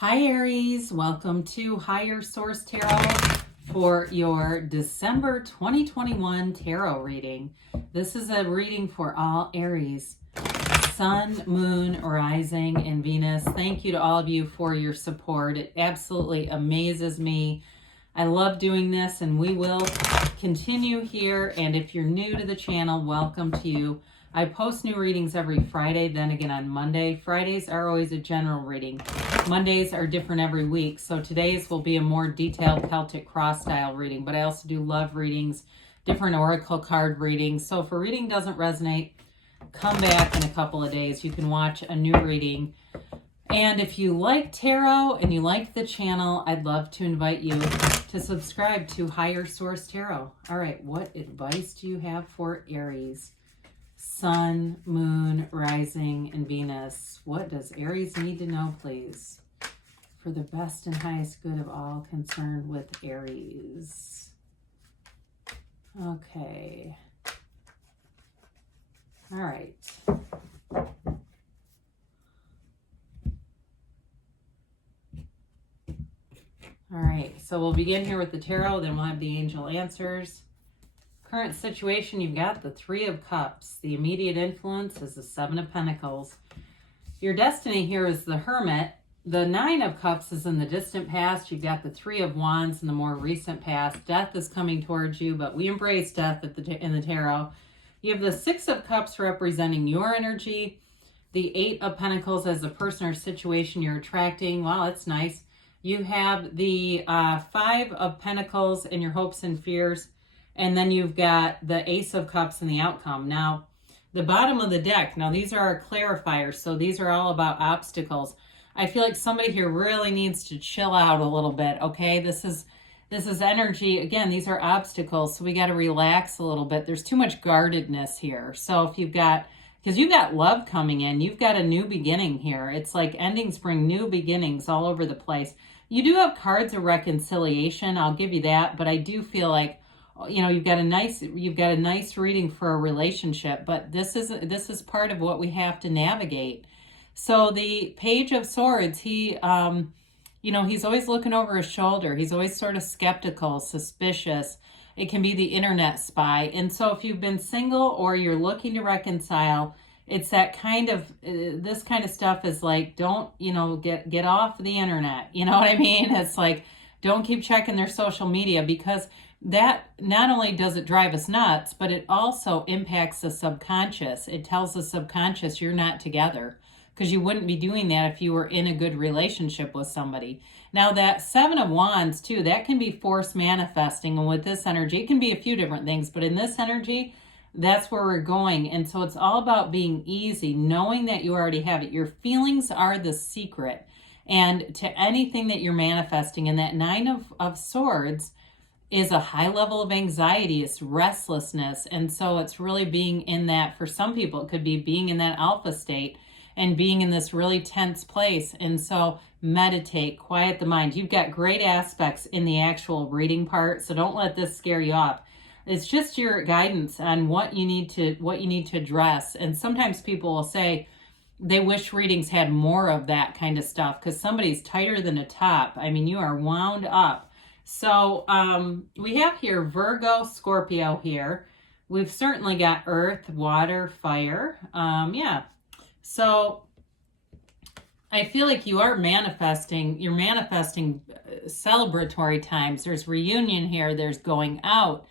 Hi Aries, welcome to Higher Source Tarot for your December 2021 tarot reading. This is a reading for all Aries, Sun, Moon, Rising, and Venus. Thank you to all of you for your support. It absolutely amazes me. I love doing this and we will continue here. And if you're new to the channel, welcome to you. I post new readings every Friday, then again on Monday. Fridays are always a general reading. Mondays are different every week. So today's will be a more detailed Celtic cross style reading, but I also do love readings, different oracle card readings. So if a reading doesn't resonate, come back in a couple of days. You can watch a new reading. And if you like tarot and you like the channel, I'd love to invite you to subscribe to Higher Source Tarot. All right, what advice do you have for Aries? Sun, Moon, Rising, and Venus. What does Aries need to know, please, for the best and highest good of all concerned with Aries? Okay. All right. All right, so we'll begin here with the tarot, then we'll have the angel answers. Current situation, you've got the Three of Cups. The immediate influence is the Seven of Pentacles. Your destiny here is the Hermit. The Nine of Cups is in the distant past. You've got the Three of Wands in the more recent past. Death is coming towards you, but we embrace death in the tarot. You have the Six of Cups representing your energy. The Eight of Pentacles as a person or situation you're attracting. Wow, that's nice. You have the Five of Pentacles and your hopes and fears. And then you've got the Ace of Cups and the outcome. Now, the bottom of the deck, now these are our clarifiers, so these are all about obstacles. I feel like somebody here really needs to chill out a little bit, okay? This is energy. Again, these are obstacles, so we got to relax a little bit. There's too much guardedness here. So if you've got, because you've got love coming in, you've got a new beginning here. It's like endings bring new beginnings all over the place. You do have cards of reconciliation, I'll give you that, but I do feel like, you know, you've got a nice reading for a relationship, but this is part of what we have to navigate. So the Page of Swords, he you know, he's always looking over his shoulder. He's always sort of skeptical, suspicious. It can be the internet spy. And so if you've been single or you're looking to reconcile, it's that kind of this kind of stuff is like, don't, you know, get off the internet. You know what I mean? It's like, don't keep checking their social media, because that not only does it drive us nuts, but it also impacts the subconscious. It tells the subconscious you're not together, because you wouldn't be doing that if you were in a good relationship with somebody. Now that Seven of Wands too, that can be force manifesting. And with this energy, it can be a few different things, but in this energy, that's where we're going. And so it's all about being easy, knowing that you already have it. Your feelings are the secret. And to anything that you're manifesting, and that Nine of Swords is a high level of anxiety, it's restlessness. And so it's really being in that, for some people, it could be being in that alpha state and being in this really tense place. And so meditate, quiet the mind. You've got great aspects in the actual reading part, so don't let this scare you off. It's just your guidance on what you need to address. And sometimes people will say they wish readings had more of that kind of stuff, because somebody's tighter than a top. I mean, you are wound up. So we have here Virgo, Scorpio here. We've certainly got earth, water, fire. Yeah. So I feel like you are manifesting. You're manifesting celebratory times. There's reunion here. There's going out.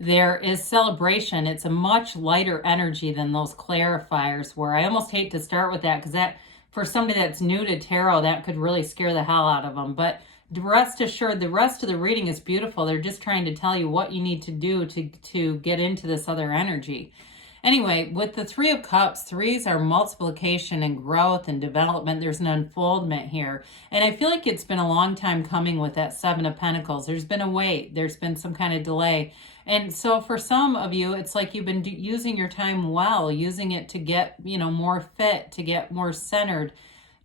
There is celebration. It's a much lighter energy than those clarifiers were. I almost hate to start with that, because that, for somebody that's new to tarot, that could really scare the hell out of them. But rest assured, the rest of the reading is beautiful. They're just trying to tell you what you need to do to get into this other energy. Anyway, with the Three of Cups, threes are multiplication and growth and development. There's an unfoldment here. And I feel like it's been a long time coming with that Seven of Pentacles. There's been a wait. There's been some kind of delay. And so for some of you, it's like you've been using your time well, using it to get, you know, more fit, to get more centered,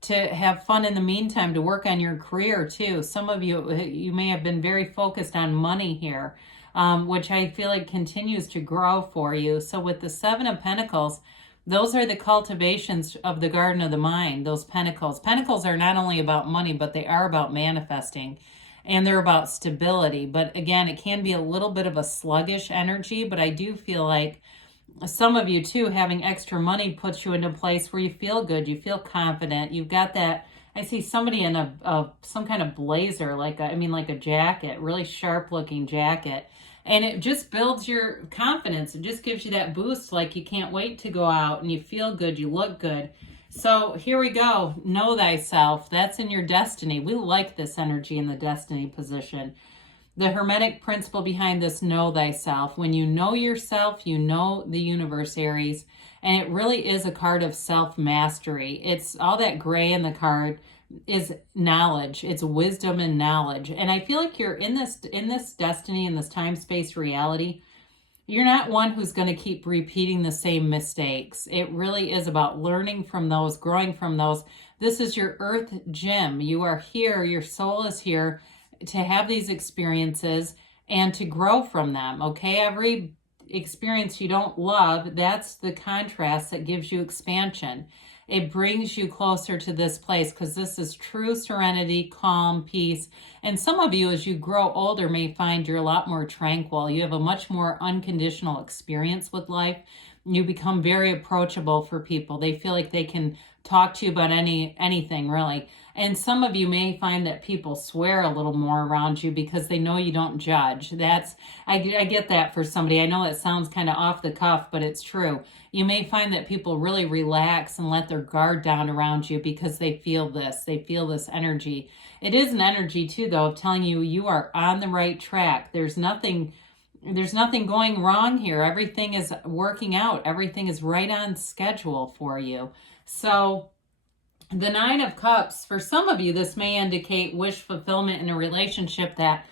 to have fun in the meantime, to work on your career too. Some of you may have been very focused on money here, which I feel like continues to grow for you. So with the Seven of Pentacles, Those are the cultivations of the garden of the mind, those pentacles. Pentacles are not only about money, but they are about manifesting, and they're about stability. But again, it can be a little bit of a sluggish energy, but I do feel like some of you too, having extra money puts you in a place where you feel good, you feel confident, you've got that. I see somebody in some kind of blazer, like a jacket, really sharp looking jacket. And it just builds your confidence. It just gives you that boost, like you can't wait to go out and you feel good, you look good. So here we go. Know thyself. That's in your destiny. We like this energy in the destiny position. The Hermetic principle behind this, know thyself. When you know yourself, you know the universe, Aries. And it really is a card of self-mastery. It's all that gray in the card is knowledge. It's wisdom and knowledge. And I feel like you're in this destiny, in this time-space reality. You're not one who's going to keep repeating the same mistakes. It really is about learning from those, growing from those. This is your earth gym. You are here. Your soul is here to have these experiences and to grow from them, okay? Every experience you don't love, that's the contrast that gives you expansion. It brings you closer to this place because this is true serenity, calm, peace. And some of you, as you grow older, may find you're a lot more tranquil. You have a much more unconditional experience with life. You become very approachable for people. They feel like they can talk to you about anything, really. And some of you may find that people swear a little more around you because they know you don't judge. I get that for somebody. I know it sounds kind of off the cuff, but it's true. You may find that people really relax and let their guard down around you because they feel this. They feel this energy. It is an energy, too, though, of telling you you are on the right track. There's nothing going wrong here. Everything is working out. Everything is right on schedule for you. So the Nine of Cups, for some of you, this may indicate wish fulfillment in a relationship that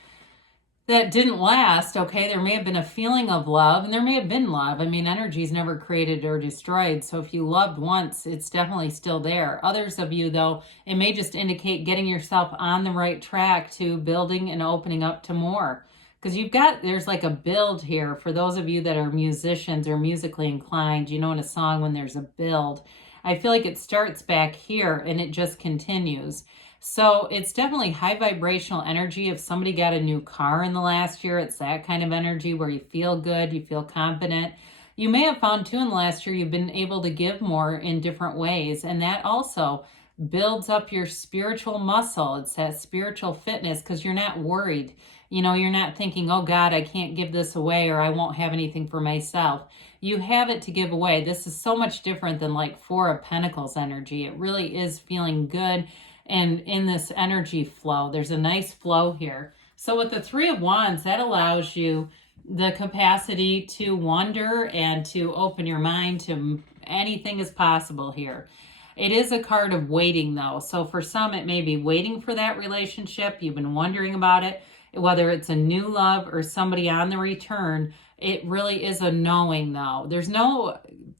didn't last, okay? There may have been a feeling of love, and there may have been love. I mean, energy is never created or destroyed, so if you loved once, it's definitely still there. Others of you, though, it may just indicate getting yourself on the right track to building and opening up to more. Because there's like a build here. For those of you that are musicians or musically inclined, you know in a song when there's a build, I feel like it starts back here and it just continues. So it's definitely high vibrational energy. If somebody got a new car in the last year, it's that kind of energy where you feel good, you feel confident. You may have found too in the last year you've been able to give more in different ways. And that also builds up your spiritual muscle. It's that spiritual fitness because you're not worried. You know, you're not thinking, oh God, I can't give this away or I won't have anything for myself. You have it to give away. This is so much different than like Four of Pentacles energy. It really is feeling good and in this energy flow. There's a nice flow here. So with the Three of Wands, that allows you the capacity to wonder and to open your mind to anything is possible here. It is a card of waiting though. So for some, it may be waiting for that relationship. You've been wondering about it, whether it's a new love or somebody on the return. It really is a knowing though. There's no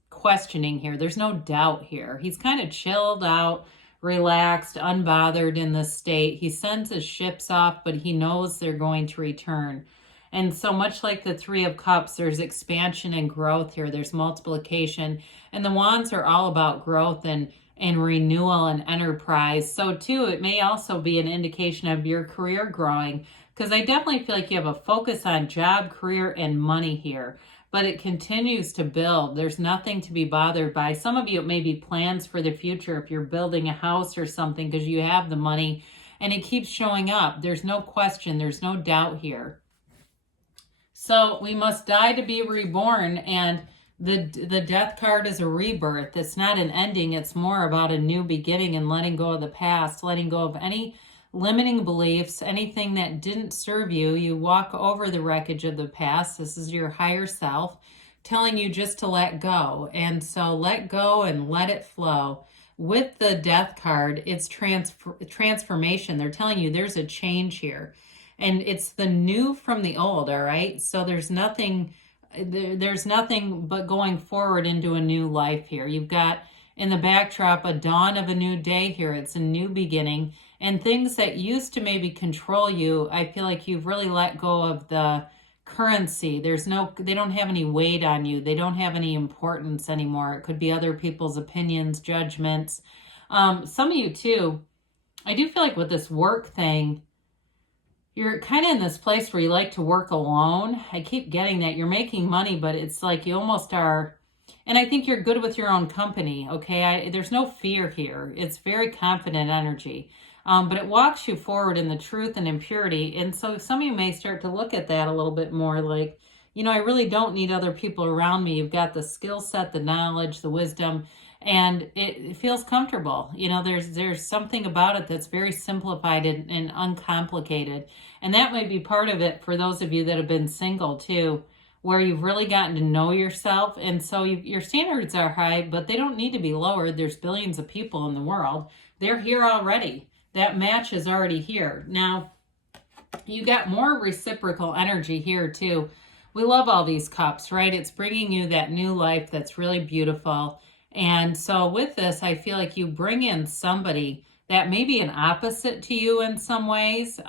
questioning here. There's no doubt here. He's kind of chilled out, relaxed, unbothered in this state. He sends his ships off, but he knows they're going to return. And so much like the Three of Cups, there's expansion and growth here. There's multiplication. And the Wands are all about growth and renewal and enterprise. So too, it may also be an indication of your career growing, because I definitely feel like you have a focus on job, career, and money here. But it continues to build. There's nothing to be bothered by. Some of you, it may be plans for the future if you're building a house or something because you have the money and it keeps showing up. There's no question. There's no doubt here. So we must die to be reborn, and the death card is a rebirth. It's not an ending. It's more about a new beginning and letting go of the past, letting go of any limiting beliefs, anything that didn't serve you. You walk over the wreckage of the past. This is your higher self telling you just to let go. And so let go and let it flow. With the death card, it's transformation. They're telling you there's a change here. And it's the new from the old, all right? So there's nothing but going forward into a new life here. You've got in the backdrop a dawn of a new day here. It's a new beginning. And things that used to maybe control you, I feel like you've really let go of the currency. They don't have any weight on you. They don't have any importance anymore. It could be other people's opinions, judgments. Some of you too, I do feel like with this work thing, you're kind of in this place where you like to work alone. I keep getting that. You're making money, but it's like you almost are, and I think you're good with your own company, okay? There's no fear here. It's very confident energy. But it walks you forward in the truth and in purity. And so some of you may start to look at that a little bit more like, you know, I really don't need other people around me. You've got the skill set, the knowledge, the wisdom, and it feels comfortable. You know, there's something about it that's very simplified and uncomplicated. And that might be part of it for those of you that have been single too, where you've really gotten to know yourself. And so your standards are high, but they don't need to be lowered. There's billions of people in the world. They're here already. That match is already here. Now, you got more reciprocal energy here too. We love all these cups, right? It's bringing you that new life that's really beautiful. And so with this, I feel like you bring in somebody that may be an opposite to you in some ways.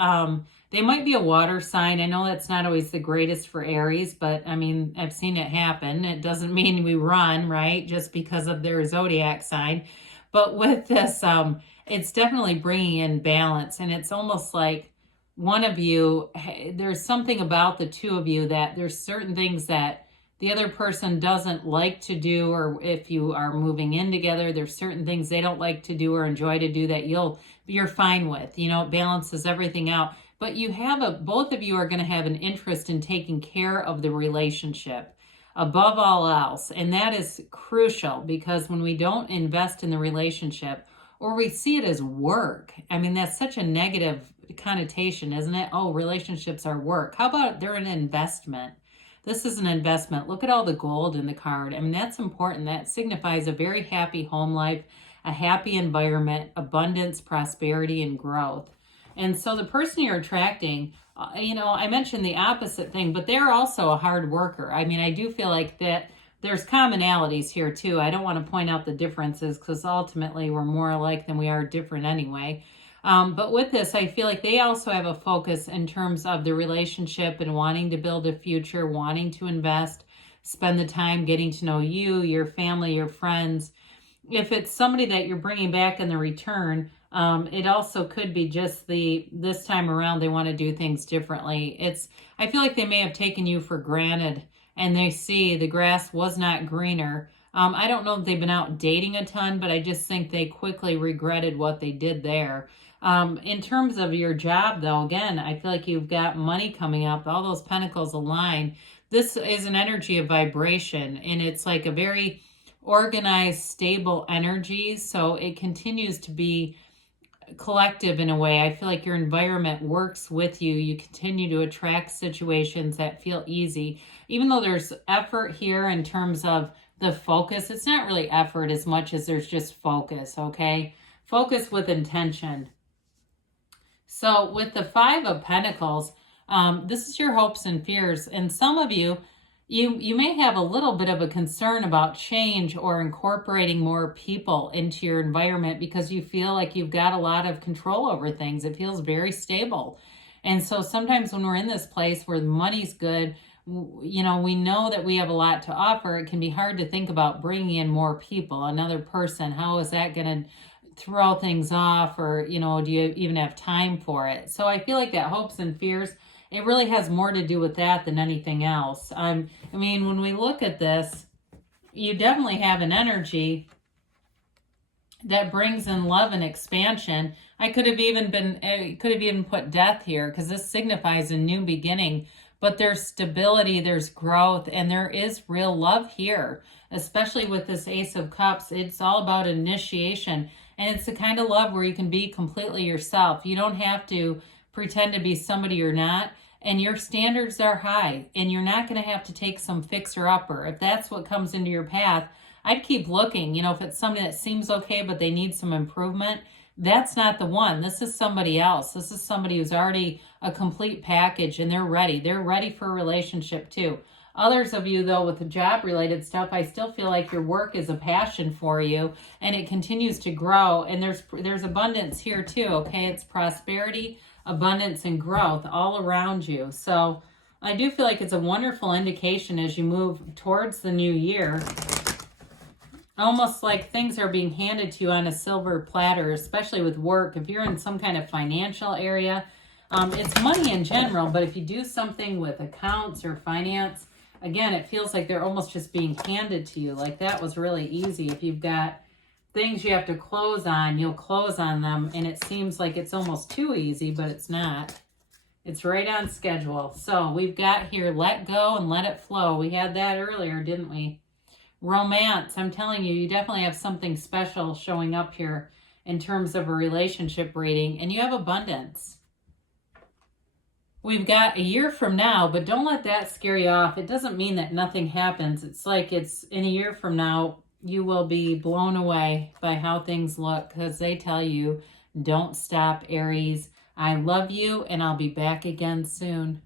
They might be a water sign. I know that's not always the greatest for Aries, but I mean, I've seen it happen. It doesn't mean we run, right? Just because of their zodiac sign. But with this, it's definitely bringing in balance. And it's almost like one of you, there's something about the two of you that there's certain things that the other person doesn't like to do, or if you are moving in together, there's certain things they don't like to do or enjoy to do that you're fine with. You know, it balances everything out. But you have both of you are going to have an interest in taking care of the relationship above all else. And that is crucial, because when we don't invest in the relationship, or we see it as work, I mean, that's such a negative connotation, isn't it? Oh, relationships are work. How about they're an investment? This is an investment. Look at all the gold in the card. I mean, that's important. That signifies a very happy home life, a happy environment, abundance, prosperity, and growth. And so the person you're attracting, you know, I mentioned the opposite thing, but they're also a hard worker. I mean, I do feel like that there's commonalities here too. I don't want to point out the differences because ultimately we're more alike than we are different anyway. But with this, I feel like they also have a focus in terms of the relationship and wanting to build a future, wanting to invest, spend the time getting to know you, your family, your friends. If it's somebody that you're bringing back in the return, it also could be just this time around they want to do things differently. I feel like they may have taken you for granted and they see the grass was not greener. I don't know if they've been out dating a ton, but I just think they quickly regretted what they did there. In terms of your job, though, again, I feel like you've got money coming up. All those pentacles align. This is an energy of vibration, and it's like a very organized, stable energy. So it continues to be collective in a way. I feel like your environment works with you. You continue to attract situations that feel easy. Even though there's effort here in terms of the focus, it's not really effort as much as there's just focus, okay? Focus with intention. So with the Five of Pentacles, this is your hopes and fears. And some of you may have a little bit of a concern about change or incorporating more people into your environment because you feel like you've got a lot of control over things. It feels very stable. And so sometimes when we're in this place where the money's good, you know, we know that we have a lot to offer. It can be hard to think about bringing in more people, another person. How is that going to throw things off? Or, you know, do you even have time for it? So I feel like that hopes and fears, it really has more to do with that than anything else. I mean, when we look at this, you definitely have an energy that brings in love and expansion. I could have even put death here because this signifies a new beginning. But there's stability, there's growth, and there is real love here, especially with this Ace of Cups. It's all about initiation, and it's the kind of love where you can be completely yourself. You don't have to pretend to be somebody you're not, and your standards are high, and you're not going to have to take some fixer-upper. If that's what comes into your path, I'd keep looking. You know, if it's somebody that seems okay, but they need some improvement, that's not the one. This is somebody else. This is somebody who's already a complete package and they're ready. They're ready for a relationship too. Others of you, though, with the job-related stuff, I still feel like your work is a passion for you and it continues to grow. And there's abundance here too, okay? It's prosperity, abundance, and growth all around you. So I do feel like it's a wonderful indication as you move towards the new year. Almost like things are being handed to you on a silver platter, especially with work. If you're in some kind of financial area, it's money in general, but if you do something with accounts or finance, again, it feels like they're almost just being handed to you. Like that was really easy. If you've got things you have to close on, you'll close on them, and it seems like it's almost too easy, but it's not. It's right on schedule. So we've got here, let go and let it flow. We had that earlier, didn't we? Romance, I'm telling you, you definitely have something special showing up here in terms of a relationship reading, and you have abundance. We've got a year from now, but don't let that scare you off. It doesn't mean that nothing happens. It's like it's in a year from now, you will be blown away by how things look, because they tell you, don't stop, Aries. I love you, and I'll be back again soon.